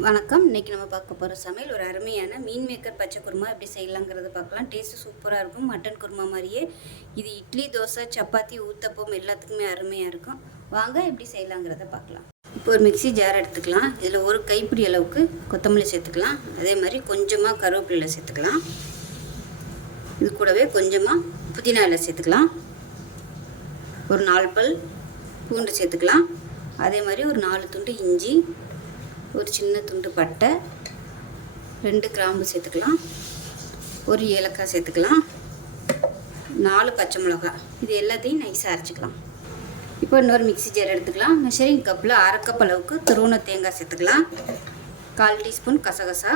வணக்கம். இன்றைக்கி நம்ம பார்க்க போகிற சமையல் ஒரு அருமையான மீன் மேக்கர் பச்சை குருமா எப்படி செய்யலாங்கிறத பார்க்கலாம். டேஸ்ட்டு சூப்பராக இருக்கும். மட்டன் குருமா மாதிரியே இது இட்லி, தோசை, சப்பாத்தி, ஊத்தப்பம் எல்லாத்துக்குமே அருமையாக இருக்கும். வாங்க எப்படி செய்யலாங்கிறத பார்க்கலாம். இப்போ ஒரு மிக்ஸி ஜார் எடுத்துக்கலாம். இதில் ஒரு கைப்பிடி அளவுக்கு கொத்தமல்லி சேர்த்துக்கலாம். அதே மாதிரி கொஞ்சமாக கருவேப்பிலை சேர்த்துக்கலாம். இது கூடவே கொஞ்சமாக புதினா இலை சேர்த்துக்கலாம். ஒரு 4 பல் பூண்டு சேர்த்துக்கலாம். அதே மாதிரி ஒரு 4 துண்டு இஞ்சி, ஒரு சின்ன துண்டு பட்டை, 2 கிராம்பு சேர்த்துக்கலாம். ஒரு ஏலக்காய் சேர்த்துக்கலாம். 4 பச்சை மிளகாய். இது எல்லாத்தையும் நைஸாக அரைச்சிக்கலாம். இப்போ இன்னொரு மிக்ஸி ஜார் எடுத்துக்கலாம். மெஷரிங் கப்பில் 1/2 கப் அளவுக்கு துருவன தேங்காய் சேர்த்துக்கலாம். 1/4 டீஸ்பூன் கசகசா,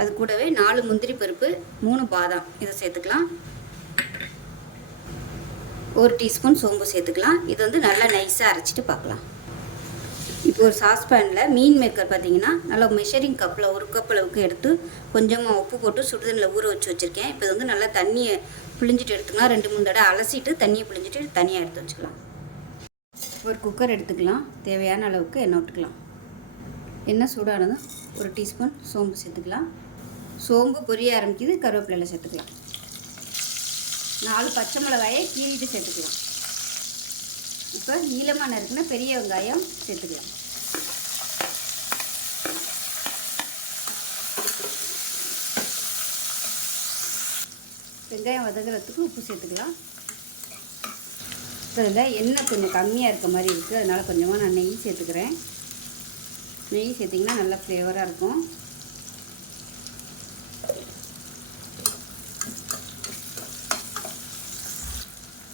அது கூடவே 4 முந்திரி பருப்பு, 3 பாதாம் இதை சேர்த்துக்கலாம். 1 டீஸ்பூன் சோம்பு சேர்த்துக்கலாம். இது வந்து நல்லா நைஸாக அரைச்சிட்டு பார்க்கலாம். இப்போ ஒரு சாஸ்பேனில் மீன் மேக்கர் பார்த்தீங்கன்னா நல்லா மெஷரிங் கப்பில் 1 கப் அளவுக்கு எடுத்து கொஞ்சமாக உப்பு போட்டு சுடுதண்ணில் ஊற வச்சு வச்சுருக்கேன். இப்போ வந்து நல்லா தண்ணியை பிழிஞ்சிட்டு எடுத்துக்கலாம். 2-3 தடவை அலசிட்டு தண்ணியை பிழிஞ்சிட்டு தனியாக எடுத்து வச்சுக்கலாம். ஒரு குக்கர் எடுத்துக்கலாம். தேவையான அளவுக்கு எண்ணெய் விட்டுக்கலாம். எண்ணெய் சூடானதும் 1 டீஸ்பூன் சோம்பு சேர்த்துக்கலாம். சோம்பு பொரிய ஆரம்பிக்குது. கருவேப்பிலை சேர்த்துக்கலாம். 4 பச்சை மிளகாயை கீறிட்டு சேர்த்துக்கலாம். இப்போ நீளமாக நறுக்குன்னா பெரிய வெங்காயம் சேர்த்துக்கலாம். வெங்காயம் வதங்குறதுக்கு உப்பு சேர்த்துக்கலாம். இதில் எண்ணெய் கொஞ்சம் கம்மியாக இருக்க மாதிரி இருக்குது, அதனால் கொஞ்சமாக நான் நெய் சேர்த்துக்கிறேன். நெய் சேர்த்திங்கன்னா நல்லா ஃப்ளேவராக இருக்கும்.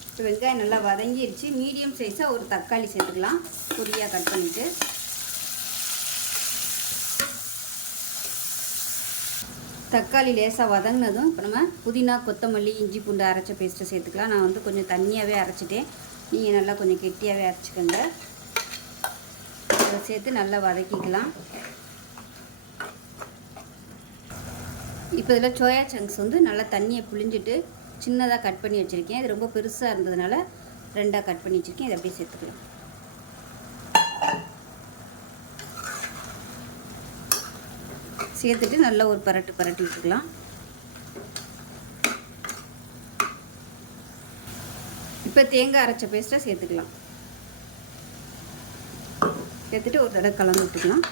இப்போ வெங்காயம் நல்லா வதங்கிடுச்சு. மீடியம் சைஸாக ஒரு தக்காளி சேர்த்துக்கலாம். பொடியாக கட் பண்ணிவிட்டு தக்காளி லேசாக வதங்கினதும் இப்போ நம்ம புதினா, கொத்தமல்லி, இஞ்சி பூண்டு அரைச்ச பேஸ்ட்டை சேர்த்துக்கலாம். நான் வந்து கொஞ்சம் தண்ணியாகவே அரைச்சிட்டேன். நீங்கள் நல்லா கொஞ்சம் கெட்டியாகவே அரைச்சிக்கோங்க. அதை சேர்த்து நல்லா வதக்கிக்கலாம். இப்போ இதில் சோயா சங்க்ஸ் வந்து நல்லா தண்ணியை புழிஞ்சிட்டு சின்னதாக கட் பண்ணி வச்சுருக்கேன். இது ரொம்ப பெருசாக இருந்ததுனால 2ஆக கட் பண்ணி வச்சுருக்கேன். இதை அப்படியே சேர்த்துக்கலாம். சேர்த்துட்டு நல்லா ஒரு பரட்டி விட்டுக்கலாம். இப்போ தேங்காய் அரைச்ச பேஸ்ட்டை சேர்த்துக்கலாம். சேர்த்துட்டு ஒரு தடவை கலந்து விட்டுக்கலாம்.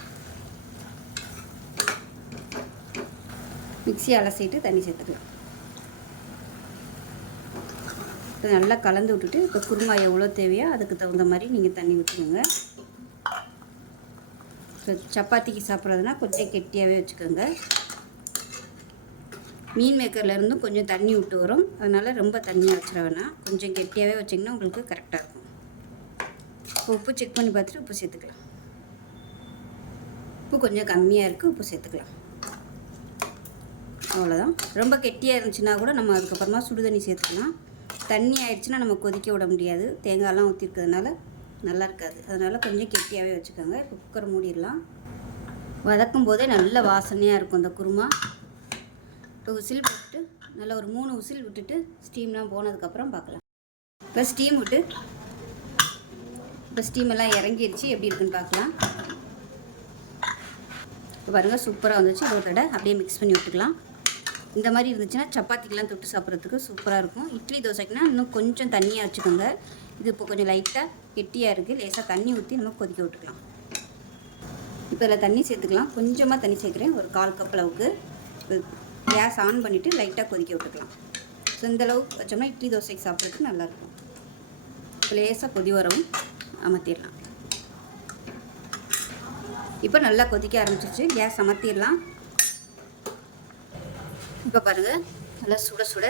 மிக்ஸி அலசிட்டு தண்ணி சேர்த்துக்கலாம். இப்போ நல்லா கலந்து விட்டுட்டு இப்போ குருமா எவ்வளோ தேவையோ அதுக்கு தகுந்த மாதிரி நீங்கள் தண்ணி ஊற்றிக்கோங்க. இப்போ சப்பாத்திக்கு சாப்பிட்றதுனா கொஞ்சம் கெட்டியாகவே வச்சுக்கோங்க. மீன் மேக்கர்லேருந்தும் கொஞ்சம் தண்ணி விட்டு வரும், அதனால் ரொம்ப தண்ணியாக வச்சிட வேணாம். கொஞ்சம் கெட்டியாகவே வச்சிங்கன்னா உங்களுக்கு கரெக்டாக இருக்கும். இப்போ உப்பு செக் பண்ணி பார்த்துட்டு உப்பு சேர்த்துக்கலாம். உப்பு கொஞ்சம் கம்மியாக இருக்குது, உப்பு சேர்த்துக்கலாம். அவ்வளோதான். ரொம்ப கெட்டியாக இருந்துச்சுன்னா கூட நம்ம அதுக்கப்புறமா சுடுதண்ணி சேர்த்துக்கலாம். தண்ணி ஆயிடுச்சுன்னா நம்ம கொதிக்க விட முடியாது. தேங்காயெல்லாம் ஊற்றிருக்கிறதுனால நல்லா இருக்காது. அதனால் கொஞ்சம் கெட்டியாகவே வச்சுக்கோங்க. இப்போ குக்கரை மூடிடலாம். வதக்கும் போதே நல்ல வாசனையாக இருக்கும் இந்த குருமா. இப்போ விசில் போட்டு நல்லா ஒரு 3 விசில் விட்டுட்டு ஸ்டீம்லாம் போனதுக்கப்புறம் பார்க்கலாம். இப்போ ஸ்டீமெல்லாம் இறங்கிடுச்சு. எப்படி இருக்குன்னு பார்க்கலாம். இப்போ பாருங்கள், சூப்பராக வந்துச்சு. ஒரு தடவை அப்படியே மிக்ஸ் பண்ணி விட்டுக்கலாம். இந்த மாதிரி இருந்துச்சுன்னா சப்பாத்திக்கெலாம் தொட்டு சாப்பிட்றதுக்கு சூப்பராக இருக்கும். இட்லி, தோசைக்குனா இன்னும் கொஞ்சம் தண்ணியாக வச்சுக்கோங்க. இது இப்போ கொஞ்சம் லைட்டாக கெட்டியாக இருக்குது. லேசாக தண்ணி ஊற்றி நம்ம கொதிக்க விட்டுக்கலாம். இப்போ இதில் தண்ணி சேர்த்துக்கலாம். கொஞ்சமாக தண்ணி சேர்க்குறேன், ஒரு 1/4 கப் அளவுக்கு. கேஸ் ஆன் பண்ணிவிட்டு லைட்டாக கொதிக்க விட்டுக்கலாம். ஸோ இந்தளவுக்கு வச்சோம்னா இட்லி, தோசைக்கு சாப்பிட்றதுக்கு நல்லாயிருக்கும். இப்போ லேசாக கொதி வரவும் அமர்த்திடலாம். இப்போ நல்லா கொதிக்க ஆரம்பிச்சிருச்சு. கேஸ் அமர்த்திடலாம். இப்போ பாருங்கள், நல்லா சுட சுட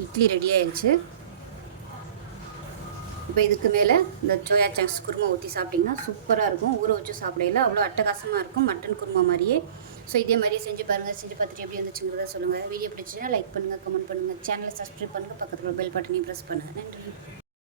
இட்லி ரெடி ஆயிடுச்சு. இப்போ இதுக்கு மேலே இந்த சோயா சங்க்ஸ் குருமா ஊற்றி சாப்பிட்டிங்கன்னா சூப்பராக இருக்கும். ஊற வச்சு சாப்பிடையில அவ்வளோ அட்டகாசமாக இருக்கும், மட்டன் குருமா மாதிரியே. ஸோ இதே மாதிரியே செஞ்சு பாருங்கள். செஞ்சு பார்த்துட்டு எப்படி வந்துச்சுங்கிறத சொல்லுங்கள். வீடியோ பிடிச்சிங்கன்னா லைக் பண்ணுங்கள், கமெண்ட் பண்ணுங்கள், சேனலை சப்ஸ்கிரைப் பண்ணுங்கள், பக்கத்தில் பெல் பட்டனையும் ப்ரெஸ் பண்ணுங்கள். நன்றி.